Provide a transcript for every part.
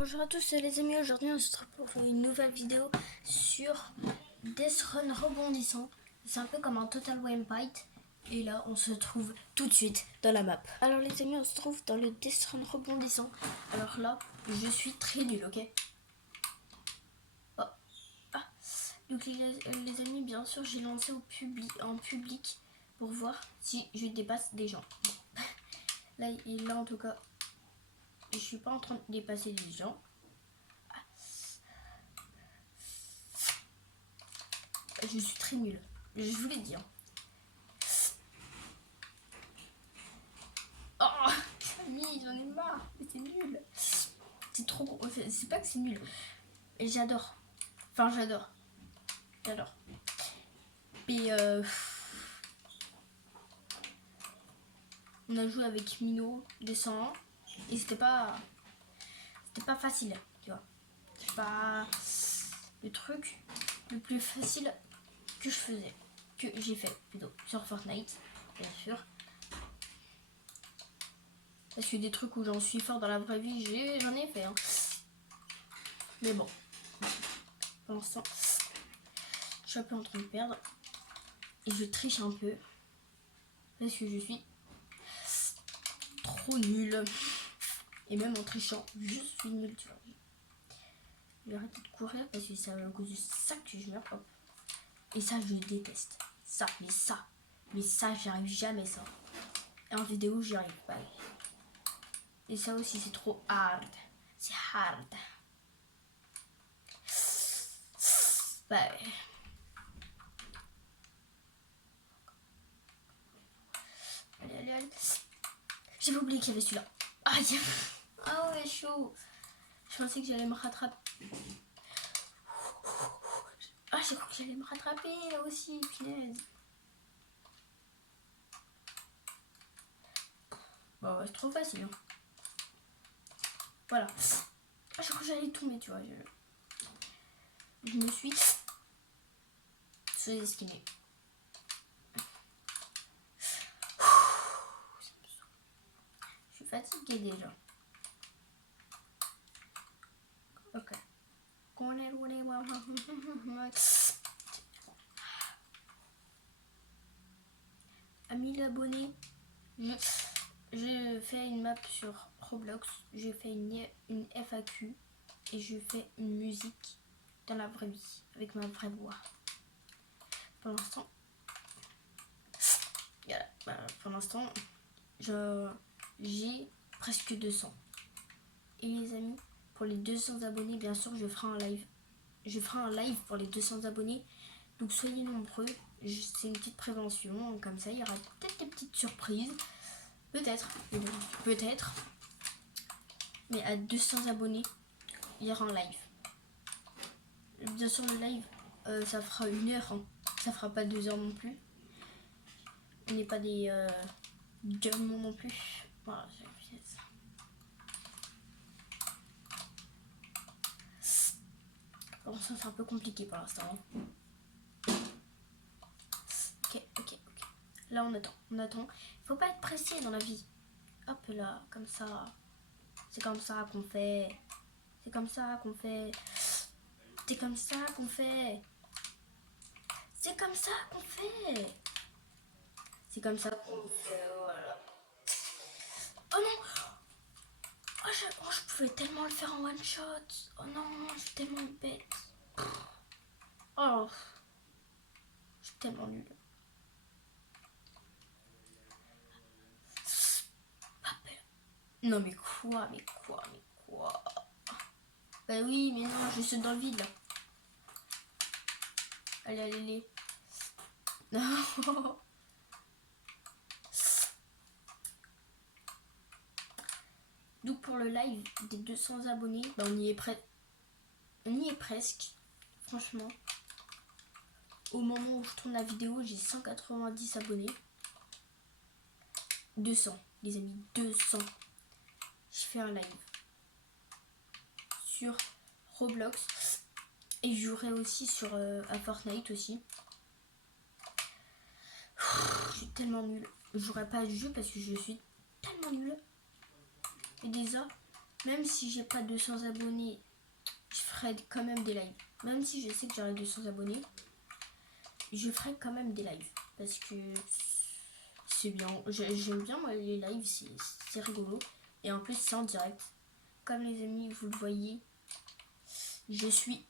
Bonjour à tous les amis, aujourd'hui on se retrouve pour faire une nouvelle vidéo sur Death Run rebondissant. C'est un peu comme un Total War Fight. Et là on se trouve tout de suite dans la map. Alors les amis, on se trouve dans le Death Run rebondissant. Alors là, je suis très nul, ok. Oh. Ah. Donc les amis, bien sûr j'ai lancé en public pour voir si je dépasse des gens. Là en tout cas, je suis pas en train de dépasser des gens. Je suis très nulle. Je vous l'ai dit. Oh, Camille, j'en ai marre. C'est nul. C'est trop gros. C'est pas que c'est nul. J'adore. Enfin, j'adore. J'adore. Et on a joué avec Mino des 101 et c'était pas facile, tu vois. C'est pas le truc le plus facile que j'ai fait plutôt sur Fortnite, bien sûr. Parce que des trucs où j'en suis fort dans la vraie vie, j'en ai fait. Hein. Mais bon, pour l'instant, je suis un peu en train de perdre et je triche un peu parce que je suis trop nulle. Et même en trichant, je suis nulle, tu vois. Je vais arrêter de courir parce que c'est à cause de ça que je meurs. Hop. Et ça, je déteste. Mais ça, j'y arrive jamais, ça. Et en vidéo, j'y arrive pas. Et ça aussi, c'est trop hard. C'est hard. Bah. Allez. J'avais oublié qu'il y avait celui-là. Aïe. Ah ouais, chaud. Je pensais que j'allais me rattraper. Ah, j'ai cru que j'allais me rattraper là aussi, punaise. Bah ouais, c'est trop facile. Hein. Voilà. Ah, j'ai cru que j'allais tomber, tu vois. Je me suis sous-estimée. Je suis fatiguée déjà. Ok. À 1000 abonnés, je fais une map sur Roblox, je fais une FAQ et je fais une musique dans la vraie vie, avec ma vraie voix. Pour l'instant, j'ai presque 200. Et les amis, pour les 200 abonnés, bien sûr, je ferai un live. Je ferai un live pour les 200 abonnés. Donc soyez nombreux. C'est une petite prévention. Comme ça, il y aura peut-être des petites surprises. Peut-être. Mais à 200 abonnés, il y aura un live. Bien sûr, le live, ça fera 1 heure. Hein. Ça fera pas 2 heures non plus. On n'est pas des diamants non plus. Voilà, bon, ça c'est un peu compliqué pour l'instant. Ok. Là on attend. Faut pas être pressé dans la vie. Hop là, comme ça. C'est comme ça qu'on fait. C'est comme ça qu'on fait. C'est comme ça qu'on fait. C'est comme ça qu'on fait. C'est comme ça qu'on fait, voilà. Oh non. Je pouvais tellement le faire en one shot. Oh non, je suis tellement bête. Oh, je suis tellement nulle. Non mais quoi. Bah oui, mais non, je saute dans le vide là. Allez. Non. Donc pour le live des 200 abonnés, bah on y est presque. Franchement. Au moment où je tourne la vidéo, j'ai 190 abonnés. 200, les amis, 200. Je fais un live sur Roblox et je jouerai aussi sur à Fortnite aussi. Je suis tellement nulle. Je jouerai pas à ce jeu parce que je suis tellement nulle. Et déjà, même si j'ai pas 200 abonnés, je ferai quand même des lives. Même si je sais que j'aurai 200 abonnés, je ferai quand même des lives. Parce que c'est bien. J'aime bien moi les lives, c'est rigolo. Et en plus c'est en direct. Comme les amis, vous le voyez, je suis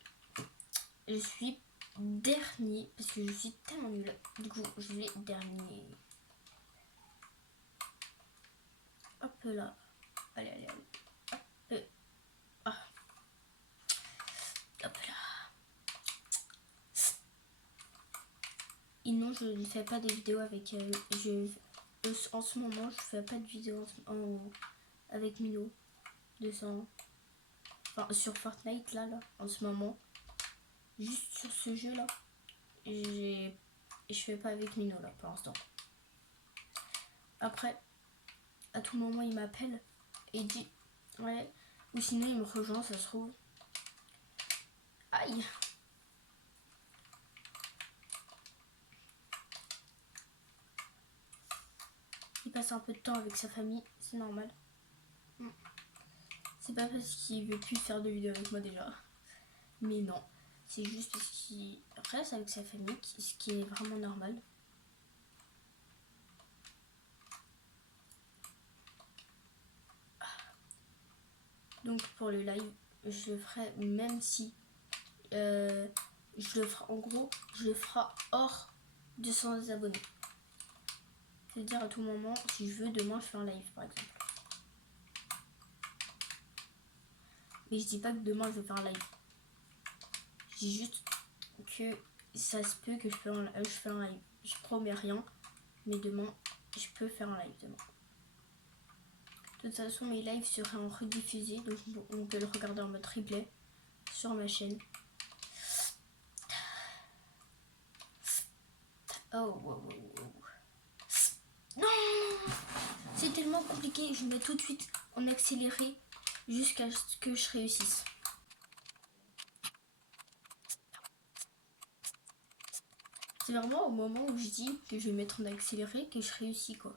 dernier. Parce que je suis tellement nulle. Du coup, je vais dernier. Hop là. Allez, allez, allez. Hop. Ah. Hop là. Et non, je ne fais pas des vidéos avec... en ce moment, je fais pas de vidéos avec Mino. 200. Enfin, sur Fortnite, là, en ce moment. Juste sur ce jeu-là. Et je fais pas avec Mino, là, pour l'instant. Après, à tout moment, il m'appelle et il dit... Ouais. Ou sinon, il me rejoint, ça se trouve. Aïe. Il passe un peu de temps avec sa famille, c'est normal. C'est pas parce qu'il veut plus faire de vidéos avec moi déjà. Mais non, c'est juste parce qu'il reste avec sa famille, ce qui est vraiment normal. Donc pour le live, je ferai, même si je le ferai, en gros, je le ferai hors 200 abonnés. C'est-à-dire à tout moment, si je veux, demain je fais un live par exemple. Mais je dis pas que demain je vais faire un live. Je dis juste que ça se peut que je fais un live. Je promets rien, mais demain, je peux faire un live demain. De toute façon, mes lives seraient en rediffusé, donc on peut le regarder en mode replay sur ma chaîne. Oh, wow, wow, wow. Non, c'est tellement compliqué. Je mets tout de suite en accéléré jusqu'à ce que je réussisse. C'est vraiment au moment où je dis que je vais mettre en accéléré que je réussis, quoi.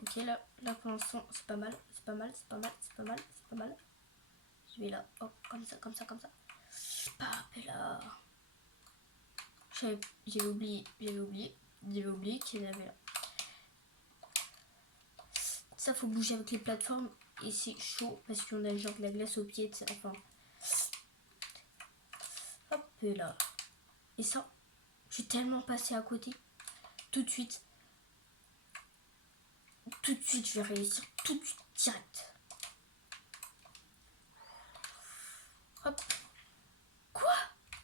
Ok, là pour l'instant, c'est pas mal, c'est pas mal, c'est pas mal, c'est pas mal, c'est pas mal. Je vais là, hop, comme ça, comme ça, comme ça. Hop, là. J'avais oublié qu'il y en avait là. Ça, faut bouger avec les plateformes et c'est chaud parce qu'on a genre de la glace au pied, enfin. Hop là. Et ça, je suis tellement passée à côté. Tout de suite, je vais réussir. Tout de suite, direct. Hop. Quoi?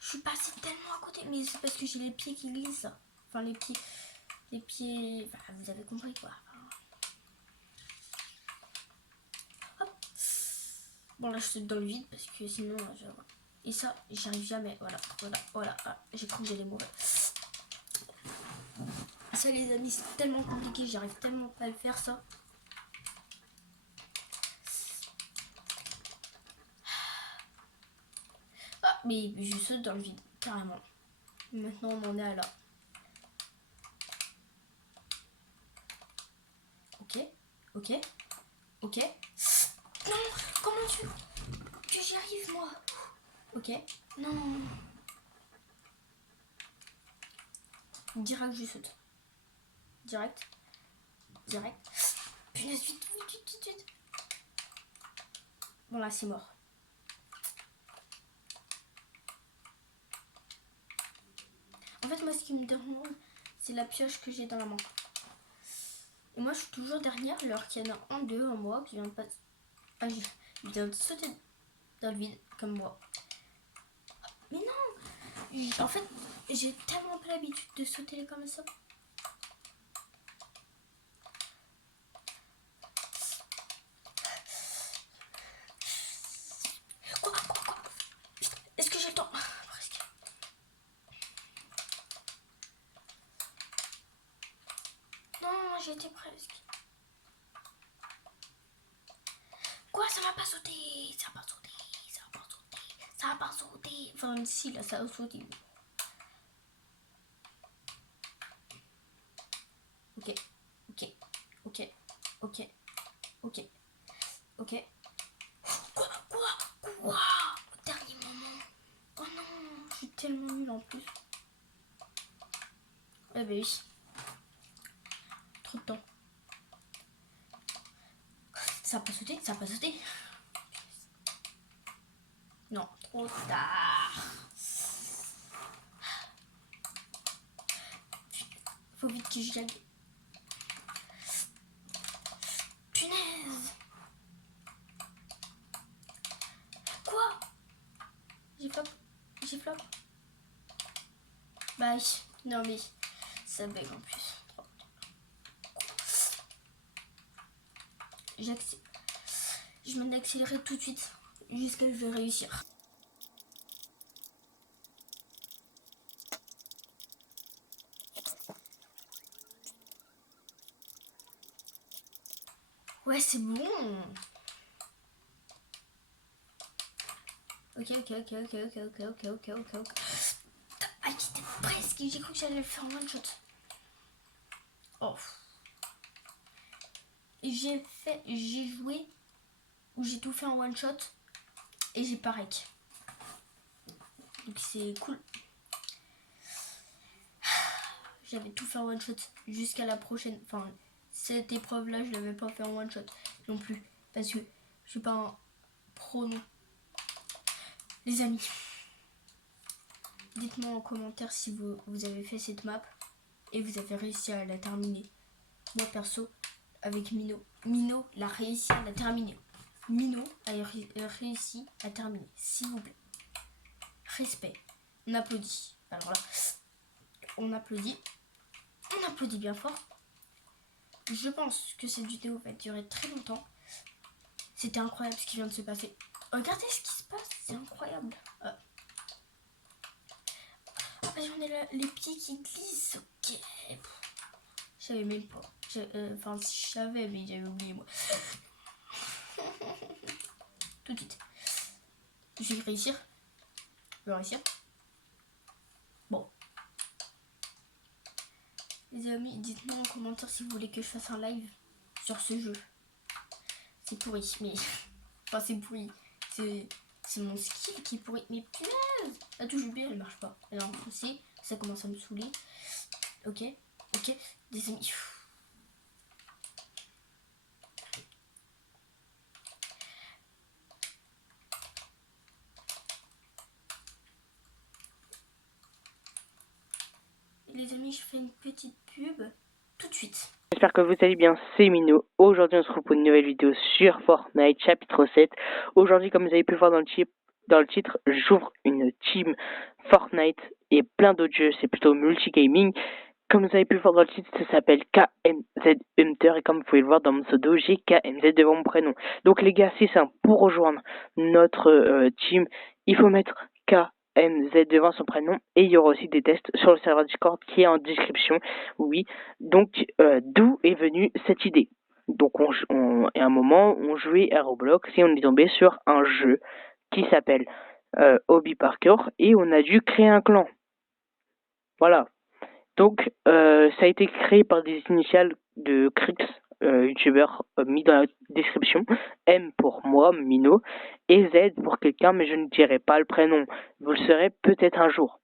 Je suis passée tellement à côté. Mais c'est parce que j'ai les pieds qui glissent. Enfin, les pieds... Enfin, vous avez compris quoi. Hop. Bon, là, je saute dans le vide parce que sinon, je... Et ça, j'y arrive jamais. Voilà. Ah, j'ai cru que j'allais mourir. Ça, les amis, c'est tellement compliqué. J'arrive tellement pas à le faire, ça. Ah, mais je saute dans le vide, carrément. Maintenant, on en est à là. Ok. Non, comment que j'y arrive, moi? Ok. Non. Direct, je saute. Direct. Punaise, vite. Bon, là, c'est mort. En fait, moi, ce qui me dérange, c'est la pioche que j'ai dans la main. Et moi, je suis toujours dernière, alors qu'il y en a un, deux en moi qui vient de passer. Ah, il vient de sauter dans le vide, comme moi. Mais non! En fait, j'ai tellement pas l'habitude de sauter comme ça. Quoi? Est-ce que j'ai le temps? Presque. Non, j'étais presque. Quoi? Ça va pas sauter. Enfin, si, là, ça a sauté. Ok. Ok. Quoi? Au dernier moment. Oh non, je suis tellement nulle en plus. Eh ben oui. Trop de temps. Ça a pas sauté, ça a pas sauté. Non, trop tard. Faut vite que j'y aille. Punaise. Quoi? J'ai flop. Bah non mais ça bug en plus. Je m'en accélérer tout de suite jusqu'à ce que je vais réussir. Ouais, c'est bon. Ok. Ah, j'étais presque. J'ai cru que j'allais le faire en one shot. Oh. J'ai joué où j'ai tout fait en one shot et j'ai pas rec. Donc c'est cool. J'avais tout fait en one shot jusqu'à la prochaine. Enfin, cette épreuve là, je l'avais pas fait en one shot non plus parce que je suis pas un pro non. Les amis, dites-moi en commentaire si vous avez fait cette map et vous avez réussi à la terminer. Moi perso, avec Mino l'a réussi à la terminer. Mino a réussi à terminer, s'il vous plaît. Respect. On applaudit. Alors là, on applaudit bien fort. Je pense que cette vidéo va durer très longtemps. C'était incroyable ce qui vient de se passer. Regardez ce qui se passe, c'est incroyable. J'en ai là, les pieds qui glissent. Ok. Je savais même pas. Enfin, je savais, mais j'avais oublié moi. Tout de suite. Je vais réussir. Bon. Les amis, dites-moi en commentaire si vous voulez que je fasse un live sur ce jeu. C'est pourri, mais... Enfin, c'est pourri. C'est mon skill qui est pourri. Mais punaise! La touche B, elle marche pas. Alors, aussi, ça commence à me saouler. Ok. Des amis. Les amis, je fais une petite pub tout de suite. J'espère que vous allez bien, c'est Mino. Aujourd'hui, on se retrouve pour une nouvelle vidéo sur Fortnite, chapitre 7. Aujourd'hui, comme vous avez pu voir dans le titre, j'ouvre une team Fortnite et plein d'autres jeux. C'est plutôt multigaming. Comme vous avez pu voir dans le titre, ça s'appelle KMZ Hunter. Et comme vous pouvez le voir dans mon pseudo, j'ai KMZ devant mon prénom. Donc les gars, c'est simple. Pour rejoindre notre team, il faut mettre KMZ devant son prénom, et il y aura aussi des tests sur le serveur Discord qui est en description. Oui, donc d'où est venue cette idée? Donc à un moment on jouait à Roblox et on est tombé sur un jeu qui s'appelle Hobby Parkour et on a dû créer un clan. Voilà. Donc ça a été créé par des initiales de Crix, youtubeur mis dans la description. M pour moi, Mino, et Z pour quelqu'un, mais je ne dirai pas le prénom. Vous le saurez peut-être un jour.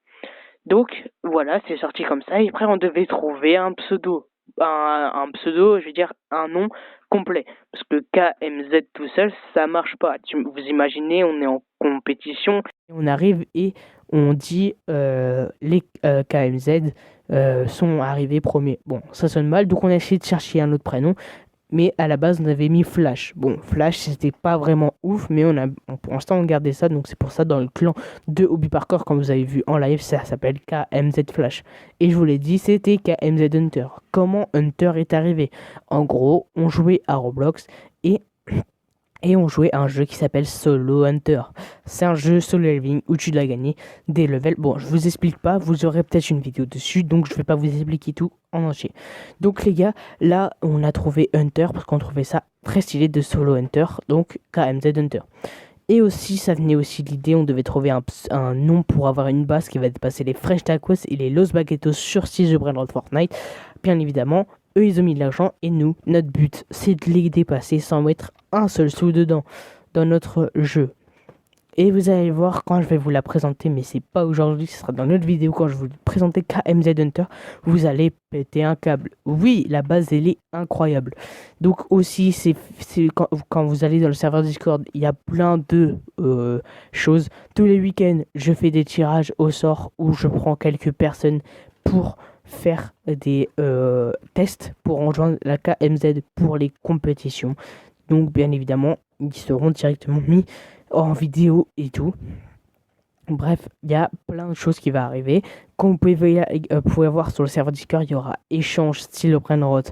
Donc voilà, c'est sorti comme ça. Et après on devait trouver un pseudo. Un pseudo, je veux dire un nom complet. Parce que KMZ tout seul, ça marche pas. Vous imaginez, on est en compétition. On arrive et on dit les KMZ sont arrivés premiers. Bon, ça sonne mal, donc on a essayé de chercher un autre prénom. Mais à la base, on avait mis Flash. Bon, Flash, c'était pas vraiment ouf, mais pour l'instant, on gardait ça. Donc, c'est pour ça, dans le clan de Hobby Parkour, comme vous avez vu en live, ça s'appelle KMZ Flash. Et je vous l'ai dit, c'était KMZ Hunter. Comment Hunter est arrivé? En gros, on jouait à Roblox et on jouait à un jeu qui s'appelle Solo Hunter. C'est un jeu solo living où tu dois gagner des levels. Bon, je vous explique pas, vous aurez peut-être une vidéo dessus, donc je vais pas vous expliquer tout en entier. Donc les gars, là on a trouvé Hunter parce qu'on trouvait ça très stylé de Solo Hunter, donc KMZ Hunter. Et aussi, ça venait aussi de l'idée, on devait trouver un nom pour avoir une base qui va dépasser les Fresh Tacos et les Los Baguetos sur 6 de Fortnite. Bien évidemment, eux ils ont mis de l'argent et nous, notre but c'est de les dépasser sans mettre un seul sou dedans dans notre jeu. Et vous allez voir quand je vais vous la présenter, mais c'est pas aujourd'hui, ce sera dans notre vidéo quand je vais vous présenter KMZ Hunter, vous allez péter un câble. Oui, la base elle est incroyable. Donc aussi, c'est quand vous allez dans le serveur Discord, il y a plein de choses. Tous les week-ends, je fais des tirages au sort où je prends quelques personnes pour faire des tests pour rejoindre la KMZ pour les compétitions. Donc bien évidemment, ils seront directement mis en vidéo et tout. Bref, il y a plein de choses qui vont arriver. Comme vous pouvez voir sur le serveur Discord, il y aura échange style Brainrot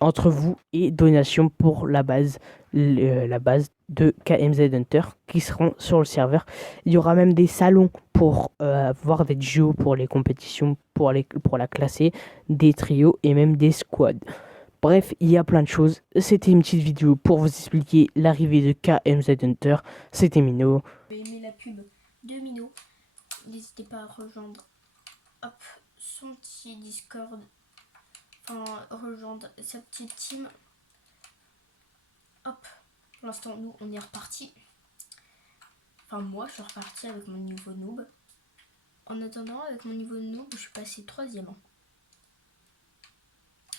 entre vous et donation pour la base de KMZ Hunter qui seront sur le serveur. Il y aura même des salons pour voir des duos pour les compétitions, pour la classer, des trios et même des squads. Bref, il y a plein de choses. C'était une petite vidéo pour vous expliquer l'arrivée de KMZ Hunter. C'était Mino. Vous avez aimé la pub de Mino, n'hésitez pas à rejoindre son petit Discord, enfin rejoindre sa petite team. Hop, pour l'instant nous on est reparti. Enfin moi je suis reparti avec mon niveau noob. En attendant, avec mon niveau noob, je suis passé 3ème.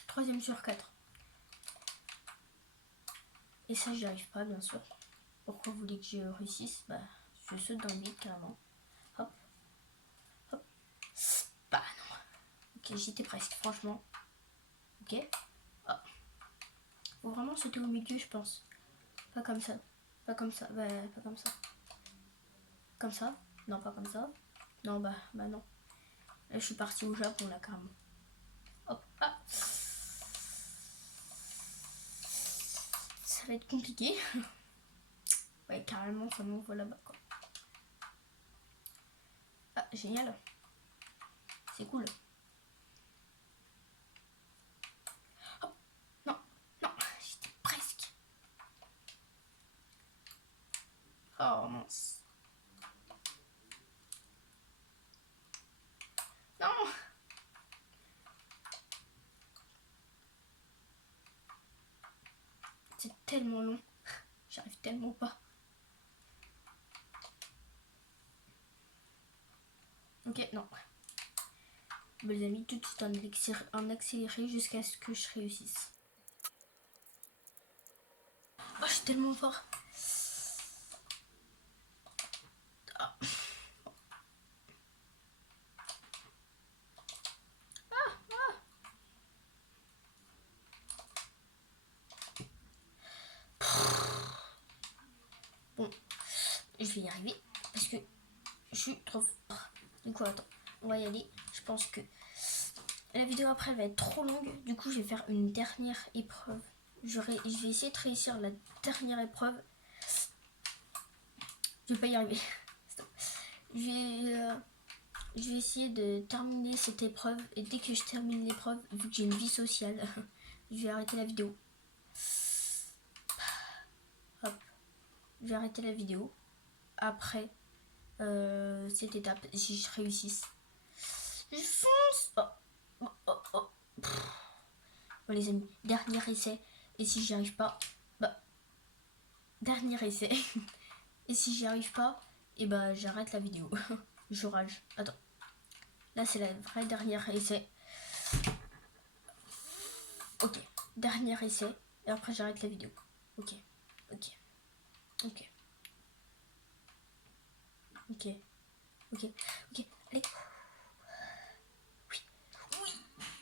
3ème sur 4. Et ça j'y arrive pas bien sûr. Pourquoi vous voulez que je réussisse? Bah je saute dans le vide carrément. Hop. Hop. Bah non. Ok, j'étais presque franchement. Ok. Oh. Faut vraiment sauter au milieu je pense. Pas comme ça. Pas comme ça. Bah pas comme ça. Comme ça. Non pas comme ça. Non bah non. Là je suis partie au Japon là carrément. Hop. Ah. Ça va être compliqué. Ouais, carrément, ça m'envoie là-bas, quoi. Ah, génial. C'est cool. Oh, non, non, j'étais presque. Oh, mince. Non. C'est tellement long. J'arrive tellement pas. Ok, non. Bon, les amis, tout de suite en accéléré jusqu'à ce que je réussisse. Oh, je suis tellement fort. Ah. Bon, je vais y arriver parce que je suis trop fort. Du coup, attends, on va y aller. Je pense que la vidéo après va être trop longue. Du coup, je vais faire une dernière épreuve. Je vais essayer de réussir la dernière épreuve. Je vais pas y arriver. Je vais essayer de terminer cette épreuve. Et dès que je termine l'épreuve, vu que j'ai une vie sociale, je vais arrêter la vidéo. Hop. Je vais arrêter la vidéo. Après cette étape, si je réussisse. Je fonce. Oh. Bon les amis, dernier essai. Et si j'y arrive pas, bah dernier essai. Et si j'y arrive pas, et bah j'arrête la vidéo. Je rage. Attends. Là c'est la vraie dernière essai. Ok. Dernier essai. Et après j'arrête la vidéo. Ok. Allez. Oui.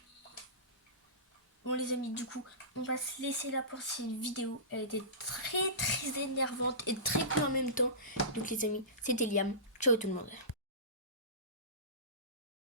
Bon les amis, du coup, on va se laisser là pour cette vidéo. Elle était très énervante et très cool en même temps. Donc les amis, c'était Liam. Ciao tout le monde.